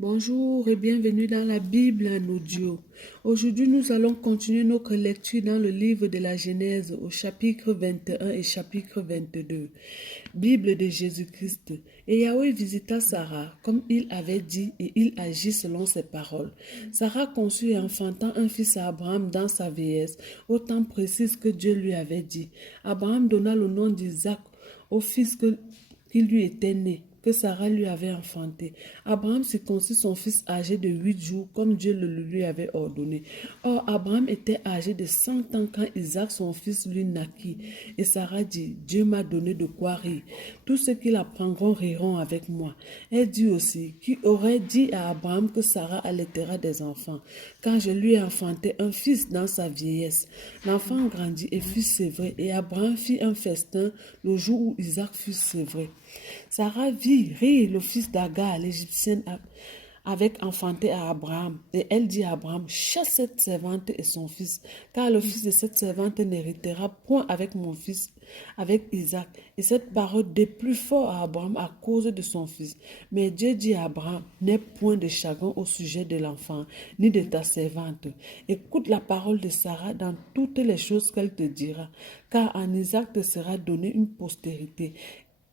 Bonjour et bienvenue dans la Bible en audio. Aujourd'hui, nous allons continuer notre lecture dans le livre de la Genèse au chapitre 21 et chapitre 22. Bible de Jésus-Christ. Et Yahweh visita Sarah comme il avait dit et il agit selon ses paroles. Sarah conçut et enfanta un fils à Abraham dans sa vieillesse, au temps précis que Dieu lui avait dit. Abraham donna le nom d'Isaac au fils qui lui était né, que Sarah lui avait enfanté. Abraham circoncit son fils âgé de 8 jours, comme Dieu le lui avait ordonné. Or, Abraham était âgé de 100 ans quand Isaac, son fils, lui naquit. Et Sarah dit, Dieu m'a donné de quoi rire. Tous ceux qui l'apprendront riront avec moi. Elle dit aussi, qui aurait dit à Abraham que Sarah allaitera des enfants, quand je lui ai enfanté un fils dans sa vieillesse. L'enfant grandit et fut sévré, et Abraham fit un festin le jour où Isaac fut sévré. Sarah vit rire le fils d'Agar, l'égyptienne, avec enfanté à Abraham. Et elle dit à Abraham, chasse cette servante et son fils, car le fils de cette servante n'héritera point avec mon fils, avec Isaac. Et cette parole déplut fort à Abraham à cause de son fils. Mais Dieu dit à Abraham, n'aie point de chagrin au sujet de l'enfant, ni de ta servante. Écoute la parole de Sarah dans toutes les choses qu'elle te dira, car en Isaac te sera donné une postérité.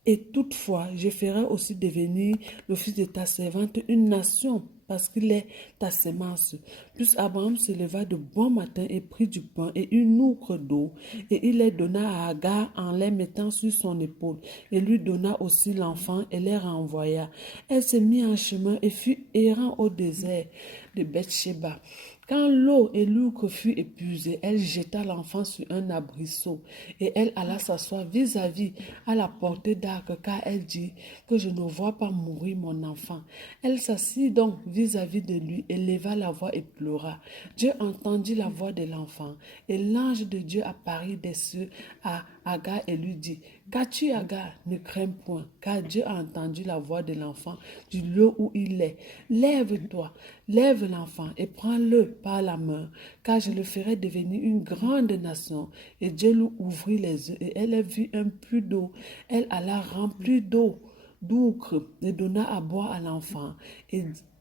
Et toutefois, je ferai aussi devenir le fils de ta servante une nation, parce qu'il est ta semence. Puis Abraham se leva de bon matin et prit du pain et une outre d'eau, et il les donna à Agar en les mettant sur son épaule, et lui donna aussi l'enfant et les renvoya. Elle se mit en chemin et fut errant au désert de Bethsheba. Quand l'eau et l'outre furent épuisées, elle jeta l'enfant sur un abrisseau et elle alla s'asseoir vis-à-vis à la portée d'arc, car elle dit que je ne vois pas mourir mon enfant. Elle s'assit donc vis-à-vis de lui, éleva la voix et pleura. Dieu entendit la voix de l'enfant et l'ange de Dieu apparut des cieux à Agar et lui dit, qu'as-tu Agar? Ne crains point, car Dieu a entendu la voix de l'enfant du lieu où il est. Lève-toi, lève l'enfant et prends-le par la main, car je le ferai devenir une grande nation. Et Dieu lui ouvrit les yeux et elle vit un puits d'eau. Elle alla remplir d'eau d'outre et donna à boire à l'enfant.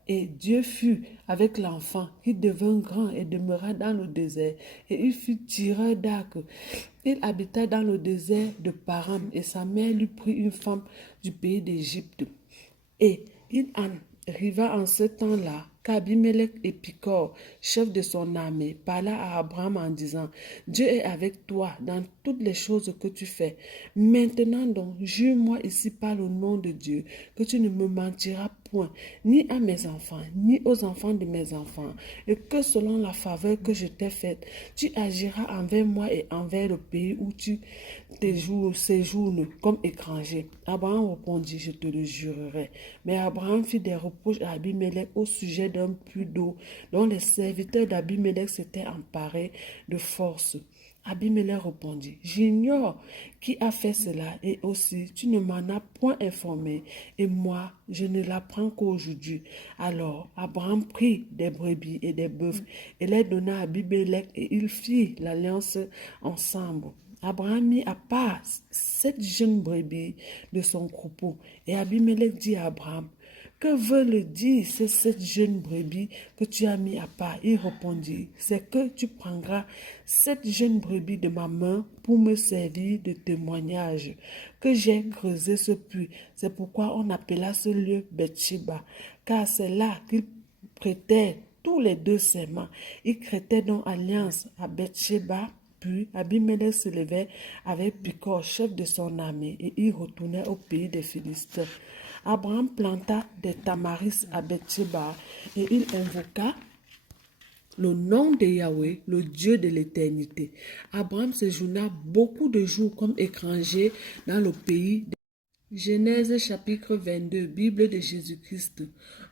Et Dieu fut avec l'enfant qui devint grand et demeura dans le désert. Et il fut tireur d'arc. Il habita dans le désert de Paran et sa mère lui prit une femme du pays d'Égypte. Et il en arriva en ce temps-là qu'Abimelech et Picor, chef de son armée, parla à Abraham en disant, Dieu est avec toi dans toutes les choses que tu fais. Maintenant donc, jure-moi ici par le nom de Dieu que tu ne me mentiras point, ni à mes enfants, ni aux enfants de mes enfants, et que selon la faveur que je t'ai faite, tu agiras envers moi et envers le pays où tu séjournes comme étranger. Abraham répondit, je te le jurerai. Mais Abraham fit des reproches à Abimelech au sujet d'un puits d'eau dont les serviteurs d'Abimelech s'étaient emparés de force. Abimelech répondit, j'ignore qui a fait cela et aussi tu ne m'en as point informé et moi je ne l'apprends qu'aujourd'hui. Alors Abraham prit des brebis et des bœufs et les donna à Abimelech et ils firent l'alliance ensemble. Abraham mit à part 7 jeunes brebis de son troupeau et Abimelech dit à Abraham, que veulent dire ces 7 jeunes brebis que tu as mis à part? Il répondit, c'est que tu prendras 7 jeunes brebis de ma main pour me servir de témoignage que j'ai creusé ce puits. C'est pourquoi on appela ce lieu Bethsheba, car c'est là qu'ils prêtaient tous les deux serments. Ils prêtaient donc alliance à Bethsheba. Puis Abimelech se levait avec Picor, chef de son armée, et il retournait au pays des Philistins. Abraham planta des tamaris à Bethsheba et il invoqua le nom de Yahweh, le Dieu de l'éternité. Abraham séjourna beaucoup de jours comme étranger dans le pays. Genèse chapitre 22, Bible de Jésus-Christ.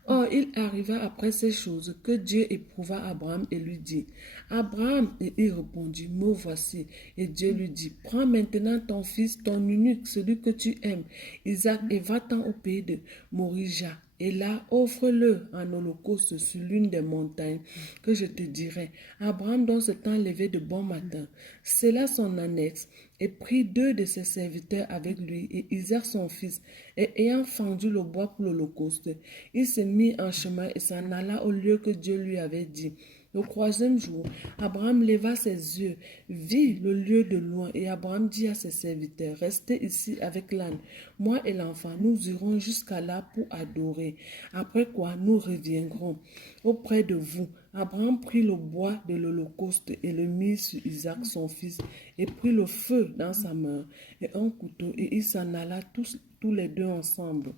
Or, il arriva après ces choses que Dieu éprouva Abraham et lui dit, Abraham, et il répondit, me voici. Et Dieu lui dit, prends maintenant ton fils, ton unique, celui que tu aimes, Isaac, et va-t'en au pays de Morija, Et là, offre-le en holocauste sur l'une des montagnes que je te dirai. Abraham donc s'étant levé de bon matin, scella son annexe et prit 2 de ses serviteurs avec lui et Isaac son fils, et ayant fendu le bois pour l'holocauste, il se mit en chemin et s'en alla au lieu que Dieu lui avait dit. Le 3e jour, Abraham leva ses yeux, vit le lieu de loin, et Abraham dit à ses serviteurs, restez ici avec l'âne. Moi et l'enfant, nous irons jusqu'à là pour adorer. Après quoi, nous reviendrons auprès de vous. Abraham prit le bois de l'holocauste et le mit sur Isaac son fils, et prit le feu dans sa main et un couteau, et il s'en alla tous les deux ensemble.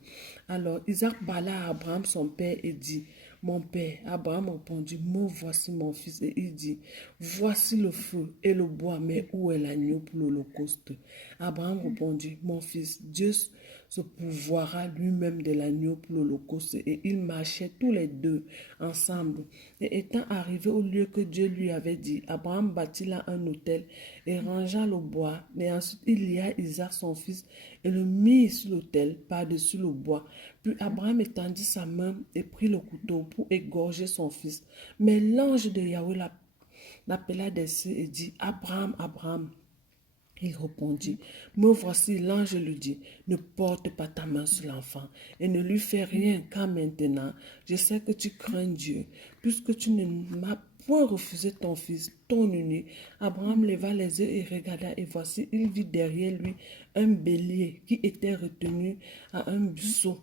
Alors Isaac parla à Abraham son père et dit, mon père. Abraham répondit, me voici mon fils. Et il dit, voici le feu et le bois, mais où est l'agneau pour l'holocauste? Abraham répondit, mon fils, Dieu se pourvoira lui-même de l'agneau pour l'holocauste. Et ils marchaient tous les deux ensemble. Et étant arrivés au lieu que Dieu lui avait dit, Abraham bâtit là un autel et rangea le bois. Et ensuite il lia Isaac son fils et le mit sur l'autel par-dessus le bois. Puis Abraham étendit sa main et prit le couteau pour égorger son fils. Mais l'ange de Yahweh l'appela des cieux et dit, Abraham, Abraham. Il répondit, me voici. L'ange lui dit, ne porte pas ta main sur l'enfant et ne lui fais rien, car maintenant je sais que tu crains Dieu, puisque tu ne m'as point refusé ton fils, ton unique. Abraham leva les yeux et regarda, et voici, il vit derrière lui un bélier qui était retenu à un buisson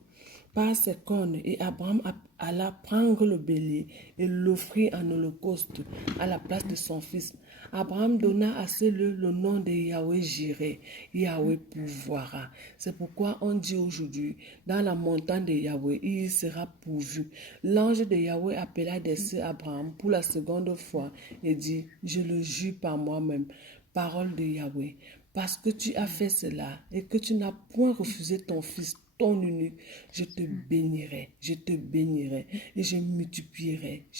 par ses cornes, et Abraham alla prendre le bélier et l'offrit en holocauste à la place de son fils. Abraham donna à ce lieu le nom de Yahweh Jireh, Yahweh pourvoira. C'est pourquoi on dit aujourd'hui, dans la montagne de Yahweh, il sera pourvu. L'ange de Yahweh appela des cieux Abraham pour la seconde fois et dit, je le jure par moi-même, parole de Yahweh, parce que tu as fait cela et que tu n'as point refusé ton fils, ton unique, je te bénirai et je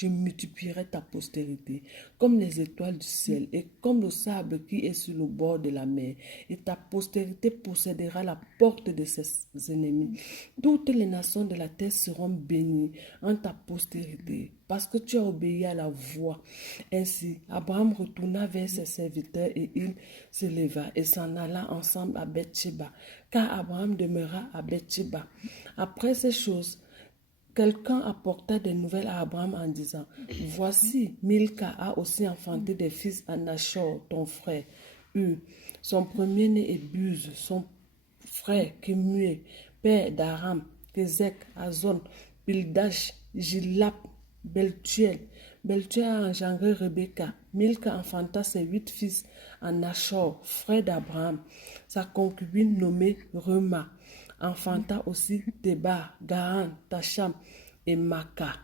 multiplierai ta postérité comme les étoiles du ciel et comme le sable qui est sur le bord de la mer, et ta postérité possédera la porte de ses ennemis. Toutes les nations de la terre seront bénies en ta postérité, parce que tu as obéi à la voix. Ainsi, Abraham retourna vers ses serviteurs et il se leva et s'en alla ensemble à Beth-Sheba, car Abraham demeura à Beth-Sheba. Après ces choses, quelqu'un apporta des nouvelles à Abraham en disant, voici, Milca a aussi enfanté des fils à Nachor, ton frère. Son premier-né est Buz, son frère Kemuel, père d'Aram, Kézek, Azon, Pildash, Gilap, Beltuel. Beltuel a engendré Rebecca. Milca enfanta ses 8 fils à Nachor, frère d'Abraham. Sa concubine nommée Rema enfanta aussi Teba, Gahan, Tacham et Maka.